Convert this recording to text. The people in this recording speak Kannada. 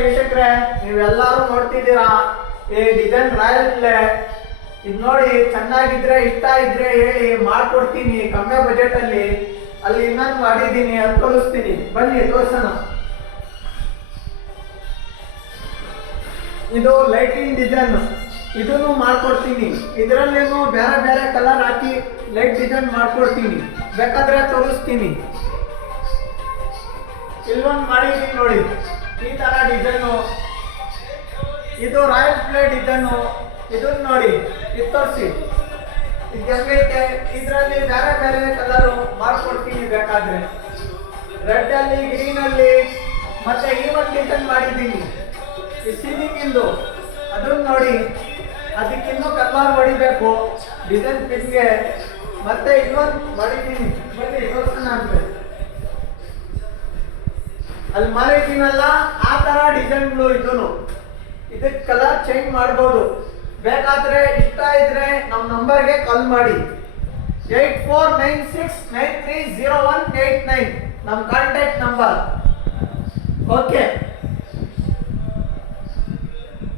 ವೀಕ್ಷಕರೇ, ನೀವೆಲ್ಲರೂ ನೋಡ್ತಿದ್ದೀರಾ ಈ ಡಿಸೈನ್ ರಾಯಲ್. ಇದು ನೋಡಿ, ಚೆನ್ನಾಗಿದ್ರೆ ಇಷ್ಟ ಇದ್ರೆ ಹೇಳಿ, ಮಾಡ್ಕೊಡ್ತೀನಿ ಕಮ್ಮಿ ಬಜೆಟ್ ಅಲ್ಲಿ. ಅಲ್ಲಿ ಇನ್ನೊಂದು ಮಾಡಿದ್ದೀನಿ, ಅದು ತೋರಿಸ್ತೀನಿ, ಬನ್ನಿ ತೋರ್ಸೋಣ. ಇದು ಲೈಟಿಂಗ್ ಡಿಸೈನ್, ಇದನ್ನು ಮಾಡ್ಕೊಡ್ತೀನಿ. ಇದರಲ್ಲೇನು ಬೇರೆ ಬೇರೆ ಕಲರ್ ಹಾಕಿ ಲೈಟ್ ಡಿಸೈನ್ ಮಾಡ್ಕೊಡ್ತೀನಿ, ಬೇಕಾದ್ರೆ ತೋರಿಸ್ತೀನಿ. ಇಲ್ಲೊಂದು ಮಾಡಿದ್ದೀನಿ ನೋಡಿ, ಈ ತರ ಡಿಸೈನು. ಇದು ರಾಯಲ್ ಪ್ಲೇ ಡಿಸೈನು. ಇದನ್ನ ನೋಡಿ, ಇದು ತೋರಿಸಿ, ಇದು ಹೆಂಗೈತೆ. ಇದರಲ್ಲಿ ಬೇರೆ ಬೇರೆ ಕಲರು ಮಾಡ್ಕೊಡ್ತೀನಿ, ಬೇಕಾದ್ರೆ ರೆಡ್ ಅಲ್ಲಿ, ಗ್ರೀನ್ ಅಲ್ಲಿ, ಮತ್ತೆ ಈ ಒಂದು ಡಿಸೈನ್ ಮಾಡಿದ್ದೀನಿ ಈ ಸೀಲಿಂಗ್ ಇಂದು. ಅದನ್ನ ನೋಡಿ, ಅದಕ್ಕಿನ್ನೂ ಕಲರ್ ಹೊಡಿಬೇಕು ಡಿಸೈನ್ ಪಿನ್ಗೆ. ಮತ್ತೆ ಇನ್ನೊಂದು ಮಾಡಿದ್ದೀನಿ, ಬನ್ನಿ ತೋರಿಸೋಣ ಅಂತ. ಅಲ್ಲಿ ಮಾಡಿದ್ದೀನಲ್ಲ, ಆ ತರ ಡಿಸೈನ್ಗಳು. ಇದಕ್ಕೆ ಕಲರ್ ಚೇಂಜ್ ಮಾಡ್ಬೋದು. ಬೇಕಾದ್ರೆ ಇಷ್ಟ ಇದ್ರೆ ನಮ್ಮ ನಂಬರ್ಗೆ ಕಾಲ್ ಮಾಡಿ. 8496930189 ನಮ್ಮ ಕಾಂಟ್ಯಾಕ್ಟ್ ನಂಬರ್. ಓಕೆ.